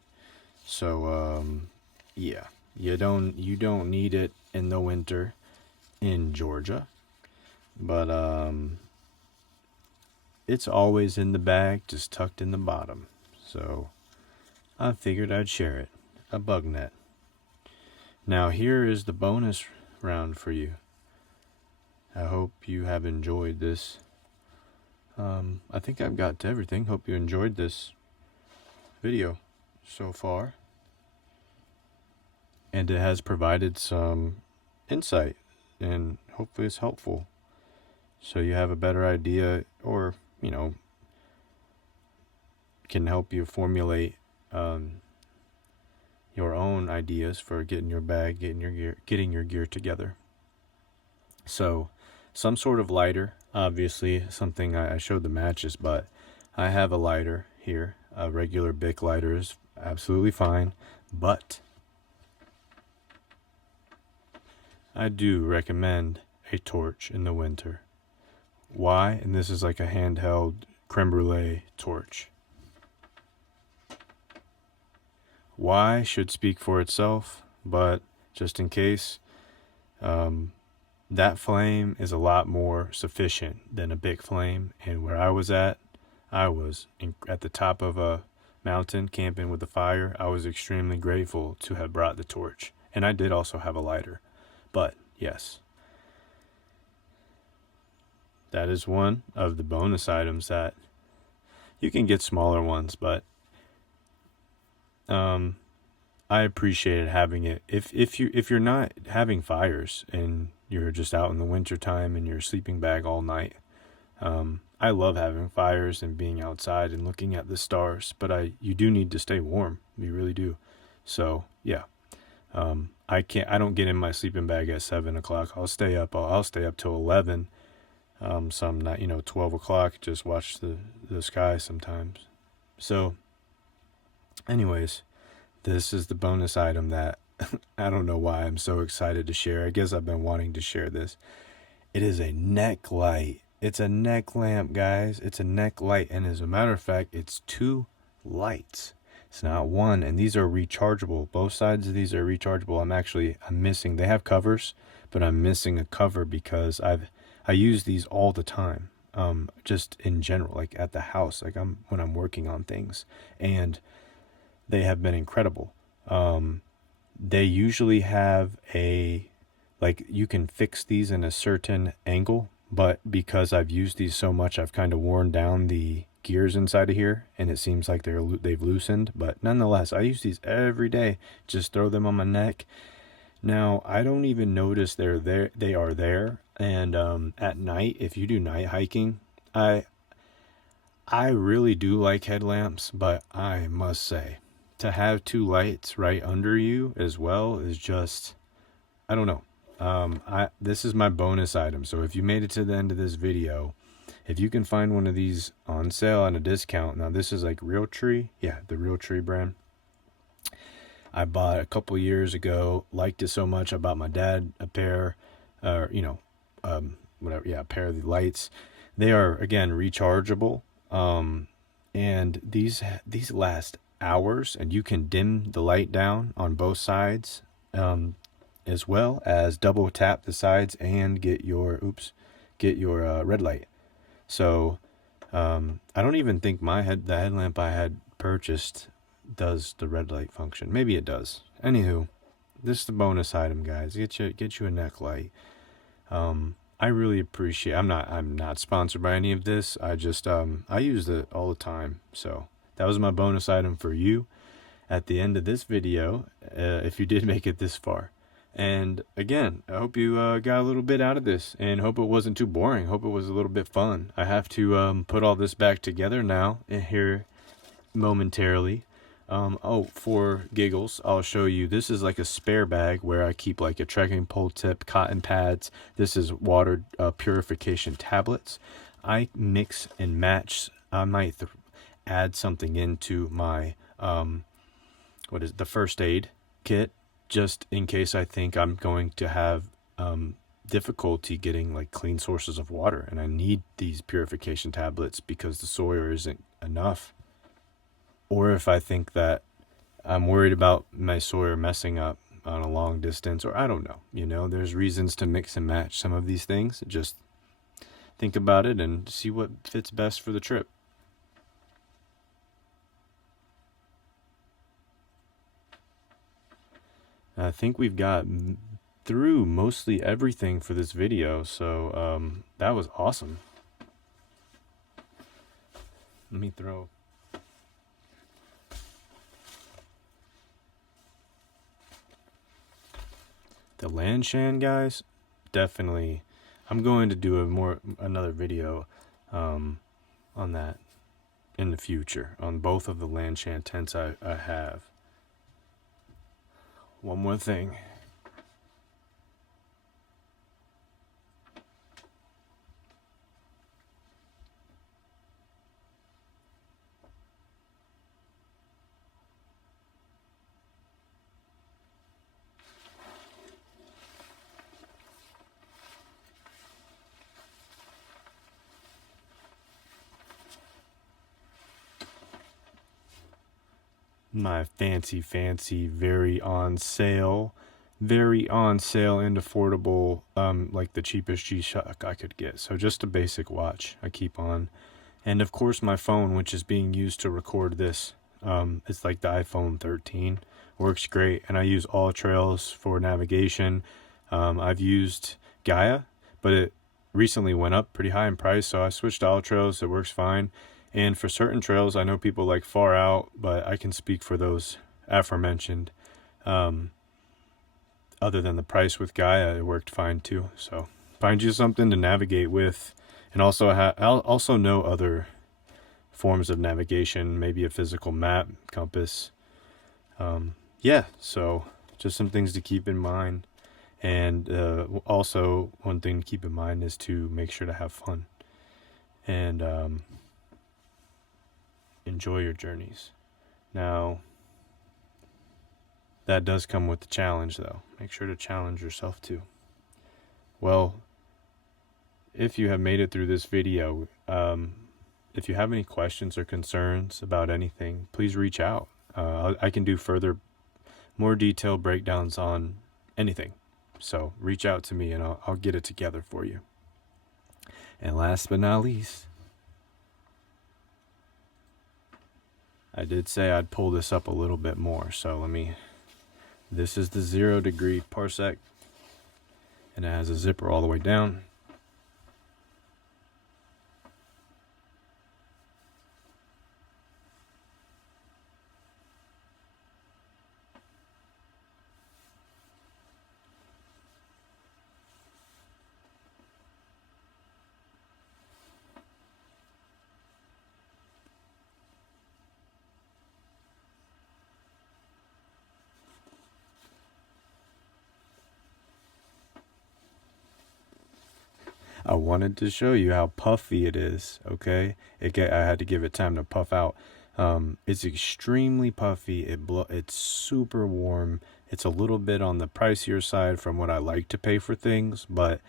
So yeah, you don't need it in the winter in Georgia. But it's always in the bag, just tucked in the bottom. So I figured I'd share it. A bug net. Now here is the bonus round for you. I hope you have enjoyed this. I think I've got to everything. Hope you enjoyed this video so far. And it has provided some insight, and hopefully it's helpful. So you have a better idea, or, can help you formulate your own ideas for getting your bag, getting your gear together. So some sort of lighter, obviously something I showed the matches, but I have a lighter here. A regular Bic lighter is absolutely fine, but I do recommend a torch in the winter. Why? And this is like a handheld creme brulee torch. Why should speak for itself, but just in case, that flame is a lot more sufficient than a big flame. And where I was at the top of a mountain camping with a fire. I was extremely grateful to have brought the torch. And I did also have a lighter. But yes, that is one of the bonus items that you can get smaller ones, but I appreciated having it. If you're not having fires and you're just out in the winter time in your sleeping bag all night, I love having fires and being outside and looking at the stars, but you do need to stay warm. You really do. So yeah, I don't get in my sleeping bag at 7 o'clock. I'll stay up till 11. Some not, 12 o'clock, just watch the sky sometimes. So anyways, this is the bonus item that I don't know why I'm so excited to share. I guess I've been wanting to share this. It is a neck light. It's a neck lamp, guys. It's a neck light. And as a matter of fact, it's 2 lights. It's not one. And these are rechargeable. Both sides of these are rechargeable. I'm missing. They have covers, but I'm missing a cover because I use these all the time. Just in general, like at the house, when I'm working on things. And they have been incredible. They usually have like you can fix these in a certain angle, but because I've used these so much, I've kind of worn down the gears inside of here, and it seems like they've loosened. But nonetheless, I use these every day. Just throw them on my neck. Now I don't even notice they're there. They are there, and at night, if you do night hiking, I really do like headlamps, but I must say, to have two lights right under you as well is just, I don't know. This is my bonus item. So if you made it to the end of this video, if you can find one of these on sale at a discount, now this is like Realtree, yeah, the Realtree brand. I bought a couple years ago, liked it so much. I bought my dad a pair, whatever, yeah, a pair of the lights. They are again rechargeable, and these last hours, and you can dim the light down on both sides, as well as double tap the sides and get your red light. So I don't even think the headlamp I had purchased does the red light function. Maybe it does. Anywho, this is the bonus item, guys. Get you a neck light. I really appreciate. I'm not sponsored by any of this. I just I use it all the time. So that was my bonus item for you at the end of this video, if you did make it this far. And again, I hope you got a little bit out of this, and hope it wasn't too boring. Hope it was a little bit fun. I have to put all this back together now here momentarily. For giggles, I'll show you. This is like a spare bag where I keep like a trekking pole tip, cotton pads. This is water purification tablets. I mix and match. I might add something into my the first aid kit, just in case I think I'm going to have difficulty getting like clean sources of water, and I need these purification tablets because the Sawyer isn't enough. Or if I think that I'm worried about my Sawyer messing up on a long distance, or I don't know, there's reasons to mix and match some of these things. Just think about it and see what fits best for the trip. I think we've got through mostly everything for this video, so that was awesome. Let me throw the Lanshan, guys. Definitely, I'm going to do another video on that in the future, on both of the Lanshan tents I have. One more thing. My fancy, very on sale and affordable, like the cheapest G-Shock I could get. So just a basic watch I keep on. And of course my phone, which is being used to record this. It's like the iPhone 13. Works great, and I use AllTrails for navigation. I've used Gaia, but it recently went up pretty high in price, so I switched to AllTrails. It works fine. And for certain trails, I know people like Far Out, but I can speak for those aforementioned. Other than the price with Gaia, it worked fine too. So find you something to navigate with, and also I'll also know other forms of navigation, maybe a physical map, compass. Yeah, so just some things to keep in mind. And also one thing to keep in mind is to make sure to have fun and enjoy your journeys. Now, that does come with the challenge, though. Make sure to challenge yourself too. Well, if you have made it through this video, if you have any questions or concerns about anything, please reach out. I can do more detailed breakdowns on anything. So reach out to me and I'll get it together for you. And last but not least, I did say I'd pull this up a little bit more, so this is the 0 degree parsec, and it has a zipper all the way down. I wanted to show you how puffy it is, okay? I had to give it time to puff out. It's extremely puffy. It's super warm. It's a little bit on the pricier side from what I like to pay for things, but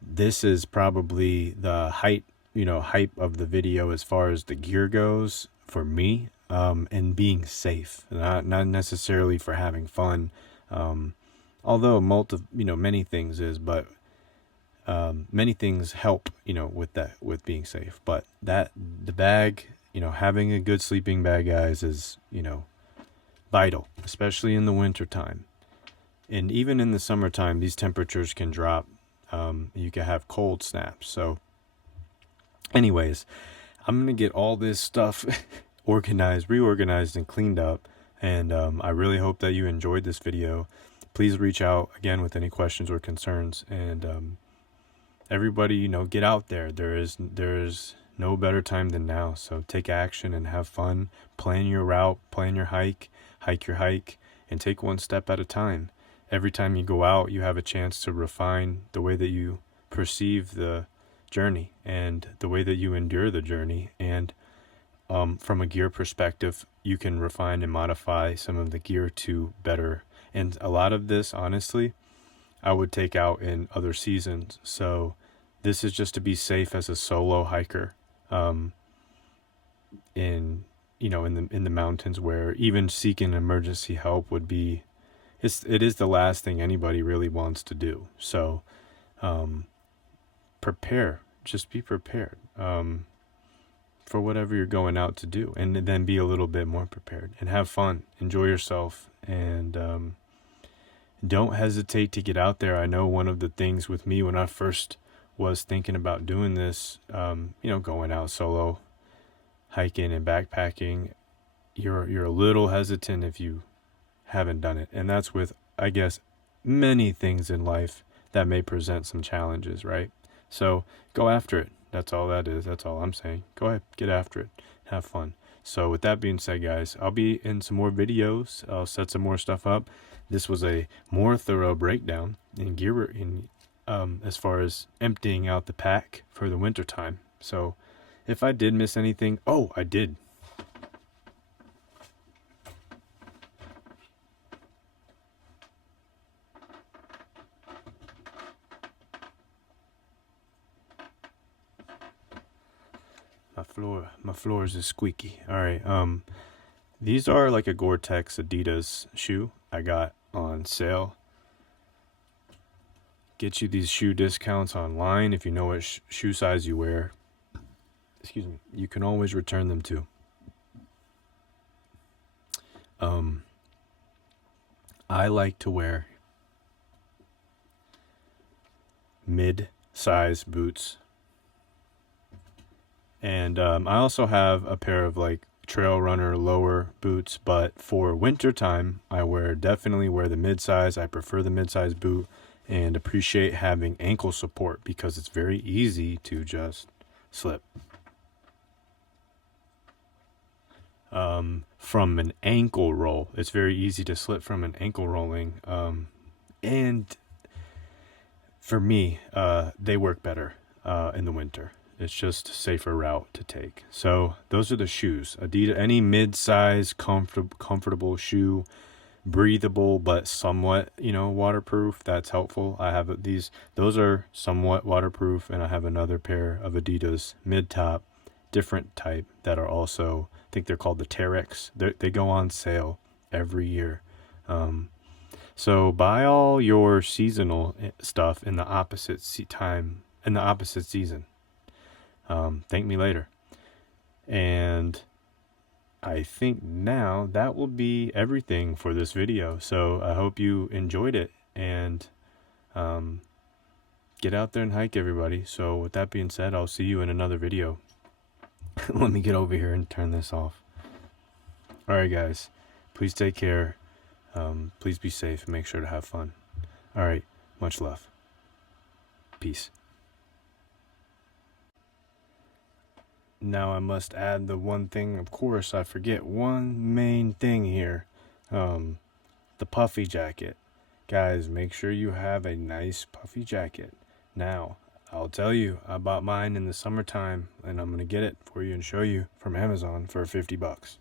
this is probably the hype of the video as far as the gear goes for me, and being safe, not necessarily for having fun. Although many things is, but many things help, with being safe. But the bag, having a good sleeping bag, guys, is, vital, especially in the winter time. And even in the summertime, these temperatures can drop. You can have cold snaps. So anyways, I'm going to get all this stuff reorganized, and cleaned up. And I really hope that you enjoyed this video. Please reach out again with any questions or concerns. And everybody, get out there. There is no better time than now. So take action and have fun. Plan your route, plan your hike your hike, and take one step at a time. Every time you go out, you have a chance to refine the way that you perceive the journey and the way that you endure the journey. And from a gear perspective, you can refine and modify some of the gear to better. And a lot of this, honestly, I would take out in other seasons. So this is just to be safe as a solo hiker, in the mountains, where even seeking emergency help would be, it is the last thing anybody really wants to do. So just be prepared for whatever you're going out to do, and then be a little bit more prepared and have fun, enjoy yourself, and don't hesitate to get out there. I know one of the things with me when I first was thinking about doing this, going out solo, hiking and backpacking, you're a little hesitant if you haven't done it. And that's with, I guess, many things in life that may present some challenges, right? So go after it. That's all that is. That's all I'm saying. Go ahead, get after it. Have fun. So with that being said, guys, I'll be in some more videos. I'll set some more stuff up. This was a more thorough breakdown in gear, as far as emptying out the pack for the winter time. So if I did miss anything, I did. My floors is squeaky. All right. These are like a Gore-Tex Adidas shoe I got on sale. Get you these shoe discounts online if you know what shoe size you wear. Excuse me. You can always return them too. I like to wear mid-size boots. And I also have a pair of like trail runner lower boots, but for winter time, I definitely wear the mid-size. I prefer the mid-size boot and appreciate having ankle support because it's very easy to just slip. From an ankle roll, it's very easy to slip from an ankle rolling. And for me, they work better in the winter. It's just a safer route to take. So those are the shoes. Adidas, any mid-size comfortable shoe, breathable but somewhat, waterproof. That's helpful. I have these. Those are somewhat waterproof, and I have another pair of Adidas mid-top, different type, that are also, I think they're called the Terex. They go on sale every year. So buy all your seasonal stuff in the opposite time, in the opposite season. Thank me later. And I think now that will be everything for this video. So I hope you enjoyed it, and get out there and hike, everybody. So with that being said, I'll see you in another video. Let me get over here and turn this off. All right, guys, please take care. Please be safe and make sure to have fun. All right, much love. Peace. Now I must add the one thing, of course, I forget one main thing here. The puffy jacket. Guys, make sure you have a nice puffy jacket. Now, I'll tell you, I bought mine in the summertime, and I'm going to get it for you and show you from Amazon for $50.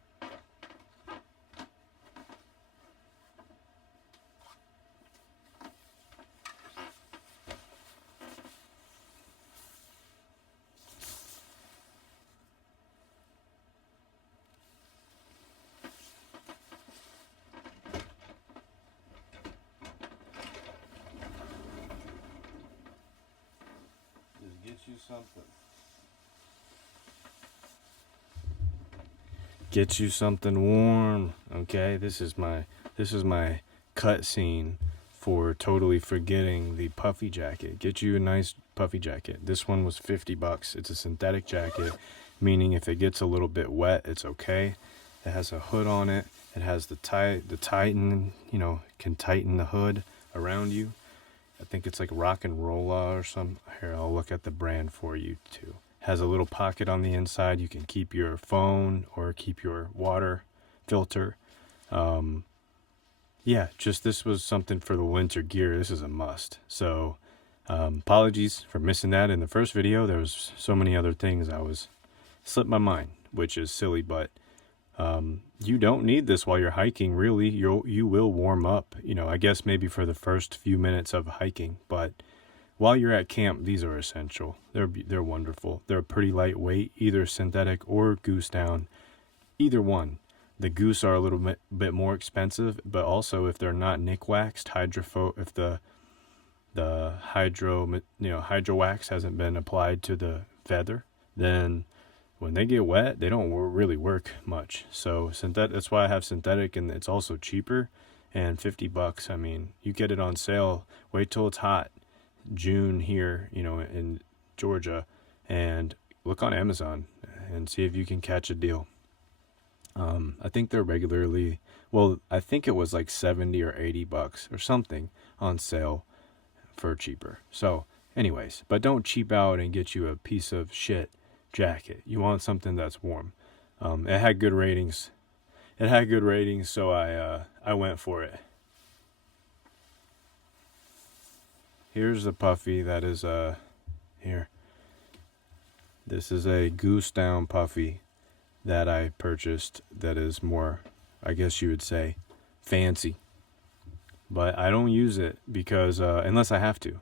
Get you something warm. Okay, this is my cut scene for totally forgetting the puffy jacket. Get you a nice puffy jacket. This one was $50. It's a synthetic jacket, meaning if it gets a little bit wet, it's okay. It has a hood on it. It has the tighten, can tighten the hood around you. I think it's like Rock and Rolla or some. Here, I'll look at the brand for you too. Has a little pocket on the inside. You can keep your phone or keep your water filter. Yeah, just this was something for the winter gear. This is a must. So apologies for missing that in the first video. There was so many other things slipped my mind, which is silly, but you don't need this while you're hiking. Really, you will warm up, I guess maybe for the first few minutes of hiking, but while you're at camp, these are essential. They're wonderful. They're pretty lightweight, either synthetic or goose down, either one. The goose are a little bit more expensive, but also if they're not nick waxed, if the hydro wax hasn't been applied to the feather, then when they get wet, they don't really work much. So that's why I have synthetic, and it's also cheaper. And $50, I mean, you get it on sale. Wait till it's hot, June here, in Georgia, and look on Amazon and see if you can catch a deal. I think they're regularly, I think it was like $70 or $80 or something on sale for cheaper. So anyways, but don't cheap out and get you a piece of shit jacket. You want something that's warm. It had good ratings. So I went for it. Here's the puffy that is here. This is a goose down puffy that I purchased that is more, I guess you would say, fancy. But I don't use it because unless I have to,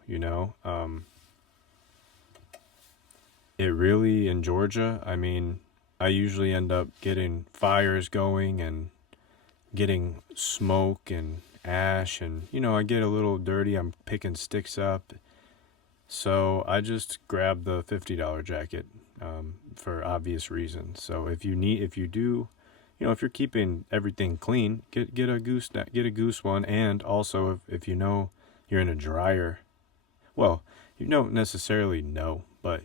it really, in Georgia, I mean, I usually end up getting fires going and getting smoke and ash, and I get a little dirty. I'm picking sticks up, so I just grabbed the $50 jacket for obvious reasons. So if you're keeping everything clean, get a goose one. And also if you're in a dryer, you don't necessarily know, but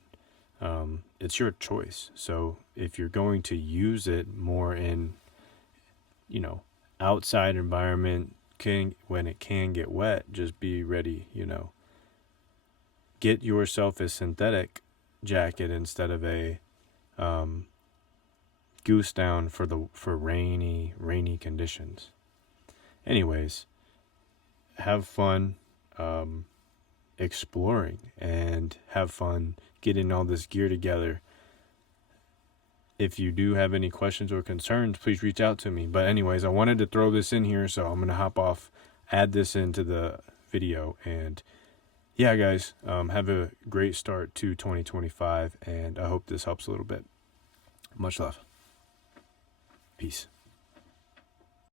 it's your choice. So if you're going to use it more in outside environment, when it can get wet, just be ready. Get yourself a synthetic jacket instead of a goose down for rainy conditions. Anyways, have fun exploring and have fun getting all this gear together. If you do have any questions or concerns, please reach out to me. But anyways, I wanted to throw this in here, so I'm going to hop off, add this into the video. And yeah, guys, have a great start to 2025, and I hope this helps a little bit. Much love. Peace.